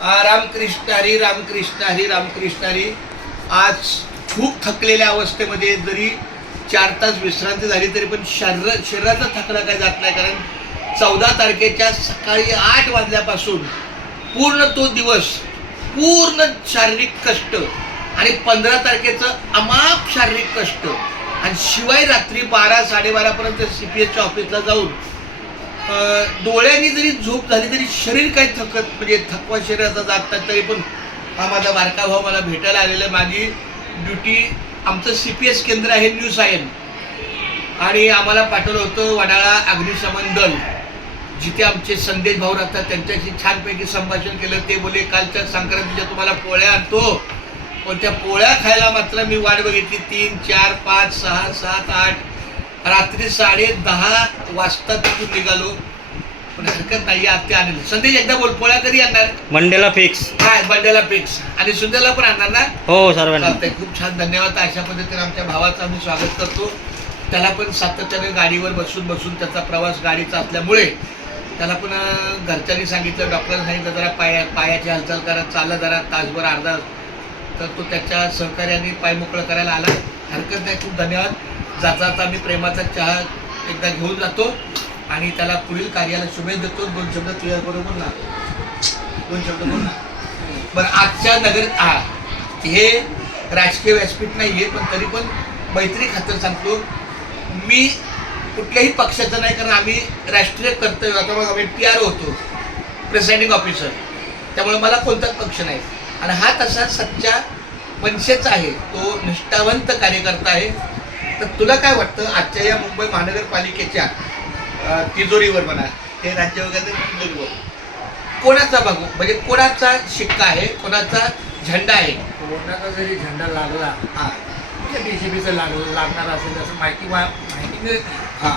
रामकृष्ण हरी, रामकृष्ण हरी, रामकृष्ण हरी. आज खूप थकलेल्या अवस्थेमध्ये जरी 4 तास विश्रांती झाली तरी पण शरीराचा थकला काय जात नाही. कारण 14 तारखेच्या सकाळी 8 वाजल्यापासून पूर्ण तो दिवस पूर्ण शारीरिक कष्ट आणि 15 तारखेचं अमाप शारीरिक कष्ट आणि शिवाय रात्री 12-12:30पर्यंत CPSच्या ऑफिसला जाऊन डोळ्यांनी जरी झोप झाली तरी शरीर काही म्हणजे थकवा शरीराचा जात नाही. तरी पण हा माझा बारका भाऊ मला भेटायला आलेला आहे. माझी ड्युटी आमचं CPS केंद्र आहे न्यू सायन आणि आम्हाला पाठवलं होतं वडाळा अग्निशमन दल जिथे आमचे संदेश भाऊ राहतात. त्यांच्याशी छानपैकी संभाषण केलं. ते बोले कालच्या संक्रांतीच्या तुम्हाला पोळ्या आणतो, पण त्या पोळ्या खायला मात्र मी वाट बघितली. 3, 4, 5, 6, 7, 8 रात्री 10:30 वाजता तिथून निघालो. पण हरकत नाही, आत्या आणले. संदेश एकदा बोल, पोळ्या कधी आणणार? मंडेला फिक्स. हा, मंडेला फिक्स. आणि सुंदरला पण आणणार ना? हो सर्वांना. चालतंय, खूप छान, धन्यवाद. अशा पद्धतीने आमच्या भावाचं आम्ही स्वागत करतो. त्याला पण सातत्याने गाडीवर बसून त्याचा प्रवास गाडीचा असल्यामुळे त्याला पण घरच्यांनी सांगितलं, डॉक्टरांनी सांगितलं जरा पायाची हालचाल करा, चालला जरा तासभर अर्धा. तर तो त्याच्या सहकार्याने पाय मोकळं करायला आला. हरकत नाही, खूप धन्यवाद. जाता जाता मी प्रेमाचा चहा एकदा घेऊन जातो आणि त्याला पुढील कार्याला शुभेच्छा देतो. 2 शब्द तुझ्या बरोबर ना, 2 शब्द बोल ना. बरं, आजच्या नगर हे राजकीय व्यासपीठ नाही आहे, पण तरी पण मैत्री खातर सांगतो, मी कुठल्याही पक्षाचं नाही. कारण आम्ही राष्ट्रीय कर्तव्य, आता मग आम्ही PRO होतो, प्रिसाइडिंग ऑफिसर, त्यामुळे मला कोणताच पक्ष नाही. आणि हा तसा सच्चा मनसेचा आहे, तो निष्ठावंत कार्यकर्ता आहे. तर तुला काय वाटतं आजच्या या मुंबई महानगरपालिकेच्या तिजोरीवर म्हणा, ते राज्य वगैरे तिजोरीवर कोणाचा बघू, म्हणजे कोणाचा शिक्का आहे, कोणाचा झेंडा आहे? कोणाचा जरी झेंडा लागला, BJPचा लागणार असेल असं माहिती मिळते. हां,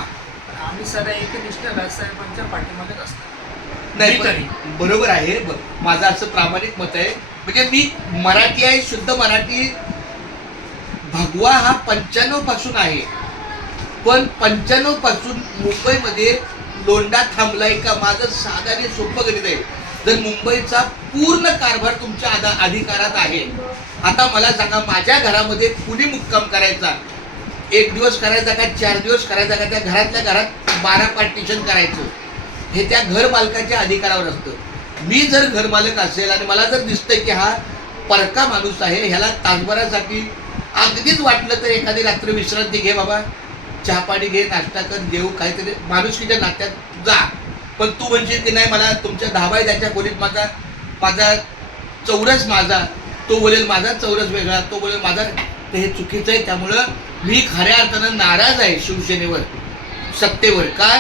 आम्ही सदा एकनिष्ठ राजसाहेबांच्या पाठीमागेच असतो. नाही तरी बरोबर आहे. माझं असं प्रामाणिक मत आहे. म्हणजे मी मराठी आहे, शुद्ध मराठी. भगवा हा 95 पासून आहे, पण 95 पासून मुंबईमध्ये लोंढा थांबलाय का? माझं साधारण सोपं गणित आहे. जर मुंबईचा पूर्ण कारभार तुमच्या अधिकारात आहे, आता मला सांगा, माझ्या घरामध्ये कुणी मुक्काम करायचा, 1 दिवस करायचा का 4 दिवस करायचा का, त्या घरातल्या घरात 12 पार्टिशन करायचं, हे त्या घर मालकाच्या अधिकारावर असतं. मी जर घर मालक असेल आणि मला जर दिसतंय की हा परका माणूस आहे, ह्याला तासभरासाठी अगदीच वाटलं तर एखादी रात्र विश्रांती घे बाबा, चहा पाणी घे, नाश्ता कर, जेव, काहीतरी माणुसकीच्या नात्यात जा. पण तू म्हणशील की नाही, मला तुमच्या 10 बाय 10च्या खोलीत माझा चौरस माझा, तो बोलेल माझा चौरस वेगळा, तो बोलेल माझा, तर हे चुकीचं आहे. त्यामुळं मी खऱ्या अर्थानं नाराज आहे शिवसेनेवर, सत्तेवर. का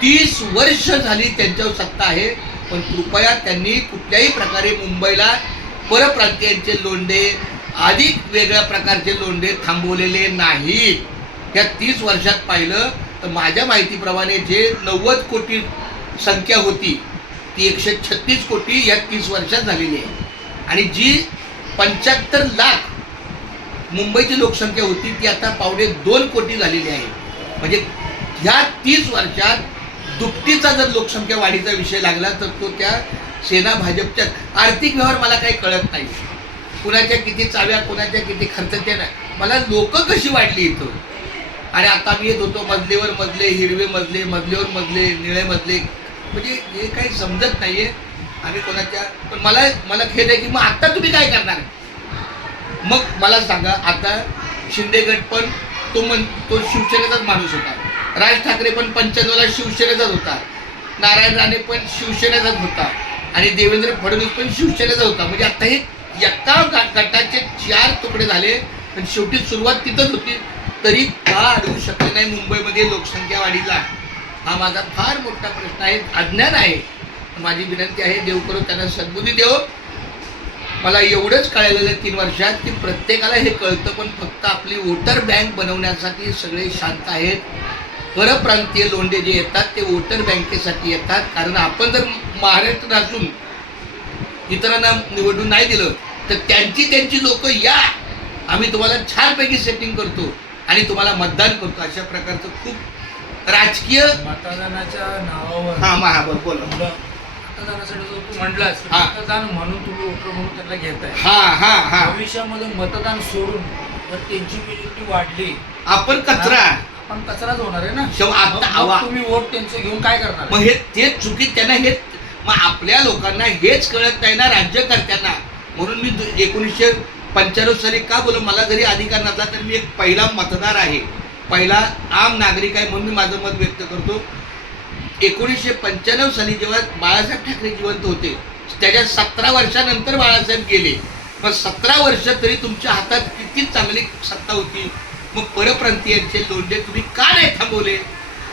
30 वर्ष झाली त्यांच्यावर सत्ता आहे, पण कृपया त्यांनी कुठल्याही प्रकारे मुंबईला परप्रांतीयांचे लोंढे, अधिक वेगळ्या प्रकारचे लोंढे थांबवलेले नाहीत. या 30 वर्षात पाहिलं तर माझ्या माहितीप्रमाणे जे 90 कोटी संख्या होती ती 136 कोटी या 30 वर्षात झालेली आहे. आणि जी 75 लाख मुंबईची लोकसंख्या होती ती आता 2.25 कोटी झालेली आहे. म्हणजे ह्या 30 वर्षात दुपटीचा जर लोकसंख्या वाढीचा विषय लागला तर तो त्या सेना भाजपच्या आर्थिक व्यवहार मला काही कळत नाही. कुणाच्या किती चाव्या, कुणाच्या किती खर्च, ते नाही. मला लोक कशी वाढली इथं. आणि आता मी येत होतो, मजलेवर मजले, हिरवे मजले, मजलेवर मजले, निळे मजले, म्हणजे हे काही समजत नाहीये. आम्ही कोणाच्या, पण मला खेद आहे की मग आता तुम्ही काय करणार? मग मला सांगा, आता शिंदे गट पण तो शिवसेनेचाच माणूस होता, राज ठाकरे पण 95ला शिवसेनेचाच होता, नारायण राणे पण शिवसेनेचाच होता आणि देवेंद्र फडणवीस पण शिवसेनेचा होता. म्हणजे आता हे एका गटाचे 4 तुकडे झाले, पण शेवटी सुरुवात तिथंच होती. तरी का अडवू शकले नाही मुंबईमध्ये लोकसंख्या वाढीला? हा माझा फार मोठा प्रश्न आहे, अज्ञान आहे. माझी विनंती आहे, देव करो त्यांना सद्बुद्धी देव. मला एवढंच कळलेलं 3 वर्षात की प्रत्येकाला हे कळतं, पण फक्त आपली वोटर बँक बनवण्यासाठी सगळे शांत आहेत. परप्रांतीय लोंढे जे येतात ते वोटर बँकेसाठी येतात. कारण आपण जर महाराष्ट्र असून इतरांना निवडून नाही दिलं तर त्यांची लोक या, आम्ही तुम्हाला छानपैकी सेटिंग करतो आणि तुम्हाला मतदान करतो, अशा प्रकारचं खूप राजकीय मतदानाच्या नावावर महाबळ बोल. मतदानासाठी जो तू म्हणलास हा. मतदान म्हणून तुम्ही वोटर म्हणून त्यांना घेताय. हा हा हा भविष्यामध्ये मतदान सोडून जर त्यांची मेजॉरिटी वाढली आपण कचरा आपण कचराच होणार आहे ना. आता मग तुम्ही वोट त्यांचे घेऊन काय करणार? मग हे तेच चुकीत त्यांना हे मग आपल्या लोकांना हेच कळत नाही ना राज्यकर्त्यांना. म्हणून मी 1995 साली का बोल मला जरी अधिकार नसला तर मी एक पहिला मतदार आहे, पहिला आम नागरिक आहे म्हणून मी माझं मत व्यक्त करतो. 1995 साली जेव्हा बाळासाहेब ठाकरे जिवंत होते त्याच्या 17 वर्षानंतर बाळासाहेब गेले. मग 17 वर्ष तरी तुमच्या हातात किती चांगली सत्ता होती. मग परप्रांतीयांचे लोंढे तुम्ही का नाही थांबवले,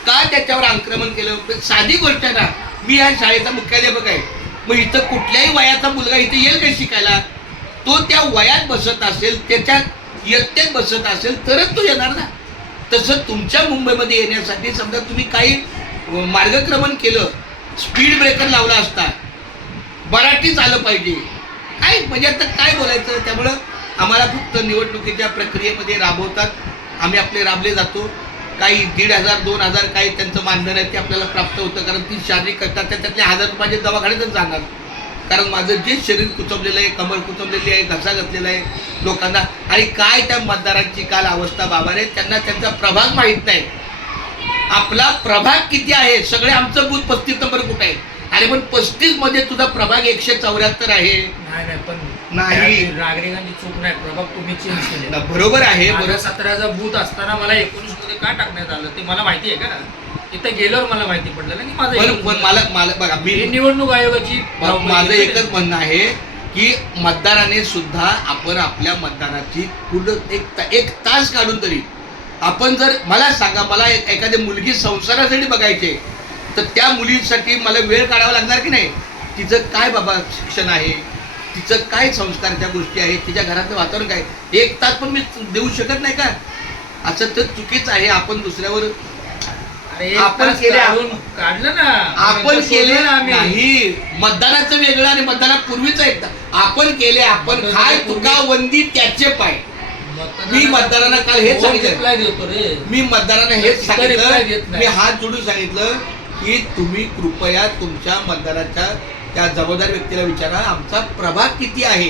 का त्याच्यावर आक्रमण केलं? साधी गोष्ट आहे ना. मी या शाळेचा मुख्याध्यापक आहे. मग इथं कुठल्याही वयाचा मुलगा इथे येईल का शिकायला? तो त्या वयात बसत असेल, त्याच्या इयत्तेत बसत असेल तरच तो येणार ना. तसं तुमच्या मुंबईमध्ये येण्यासाठी समजा तुम्ही काही मार्गक्रमण केलं, स्पीड ब्रेकर लावला असता, मराठीच आलं पाहिजे, काय म्हणजे आता काय बोलायचं. त्यामुळं आम्हाला फक्त निवडणुकीच्या प्रक्रियेमध्ये राबवतात, आम्ही आपले राबले जातो. काही 1,500 2,000 काही त्यांचं मानधन आहे ते आपल्याला प्राप्त होतं, कारण ती शारीरिक करतात त्यातले 1,000 रुपयाचे दवाखान्यातच जाणार. कारण माझं जे शरीर कुचंबलेलं आहे, कमर कुचंबलेली आहे, घसा घातलेला आहे लोकांना. आणि काय त्या मतदारांची काल अवस्था बाबा रे, त्यांना त्यांचा प्रभाग माहीत नाही. आपला प्रभाग किती आहे, सगळे आमचं बूथ 35 नंबर कुठं आहे. अरे पण 35 मध्ये तुझा प्रभाग 174 आहे. नाही पण नाही. नागरिकांची चूक नाही, प्रभाग तुम्ही चेंज केले. बरोबर आहे. बरोबर. 17चा बूथ असताना मला 19 मध्ये का टाकण्यात आलं ते मला माहिती आहे का? तिथं गेल्यावर मला माहिती पडलं ना की माझं मला बघा, मी निवडणूक आयोगाची माझं एकच म्हणणं आहे की मतदाराने सुद्धा आपण आपल्या मतदानाची पूर्ण एक तास काढून तरी आपण जर मला सांगा, मला एखादी मुलगी संसारासाठी बघायचे तर त्या मुलीसाठी मला वेळ काढावा लागणार की नाही? तिचं काय बाबा शिक्षण आहे, तिचं काय संस्कारच्या गोष्टी आहेत, तिच्या घरातलं वातावरण काय, 1 तास पण मी देऊ शकत नाही का? असं तर चुकीच आहे. आपण दुसऱ्यावर आपण काढलं ना, आपण केले नाही. मतदानाचं वेगळं आणि मतदानापूर्वीच एकदा आपण केले. आपण काय तुका वंदी त्याचे पाय. मी मतदारांना काल हेच सांगितलं, मी मतदारांना हेच सांगितलं, मी हात जोडून सांगितलं की तुम्ही कृपया तुमच्या मतदाराच्या त्या जबाबदार व्यक्तीला विचारा आमचा प्रभाग किती आहे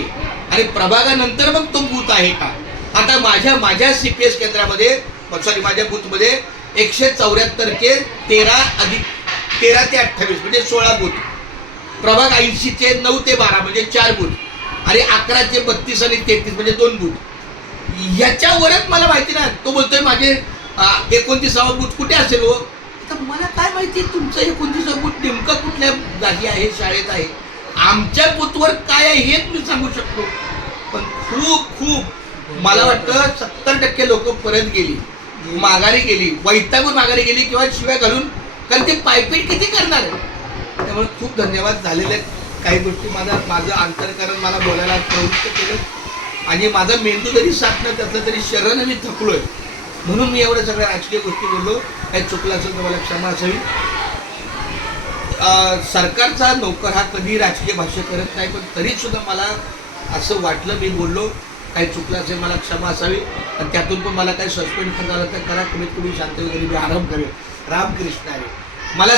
आणि प्रभागानंतर मग तो बूथ आहे का. आता माझ्या CPS केंद्रामध्ये माझ्या बूथमध्ये 174 के 13 ते 28 म्हणजे 16 बूथ, प्रभाग 80 चे 9 ते 12 म्हणजे 4 बूथ आणि 11 चे 32 आणि 33 म्हणजे 2 बूथ. याच्यावरच मला माहिती ना. तो बोलतोय माझे 29वा बूथ कुठे असेल हो. आता मला काय माहिती तुमचं 29वा बूथ नेमकं कुठल्या जागी आहे, शाळेत आहे. आमच्या बूथवर काय आहे हेच मी सांगू शकतो. पण खूप मला वाटतं 70% लोक परत गेली, माघारी गेली, वैतागून माघारी गेली किंवा शिवाय घालून, कारण ते पायपीट किती करणार. त्यामुळे खूप धन्यवाद. झालेले काही गोष्टी माझं अंतरकरण मला बोलायला प्रवृत्त केलं आणि माझा मेंदू जरी साथ न त्यातलं तरी शरीराने मी थकलोय. म्हणून मी एवढ्या सगळ्या राजकीय गोष्टी बोललो. काही चुकलं असेल तर मला क्षमा असावी. सरकारचा नोकर हा कधी राजकीय भाष्य करत नाही, पण तरी सुद्धा मला असं वाटलं, मी बोललो. काही चुकलं असेल मला क्षमा असावी. आणि त्यातून पण मला काही सस्पेंड करता आलं तर करा, कमीत कमी शांत वगैरे मी आराम करेल. रामकृष्ण आहे. मला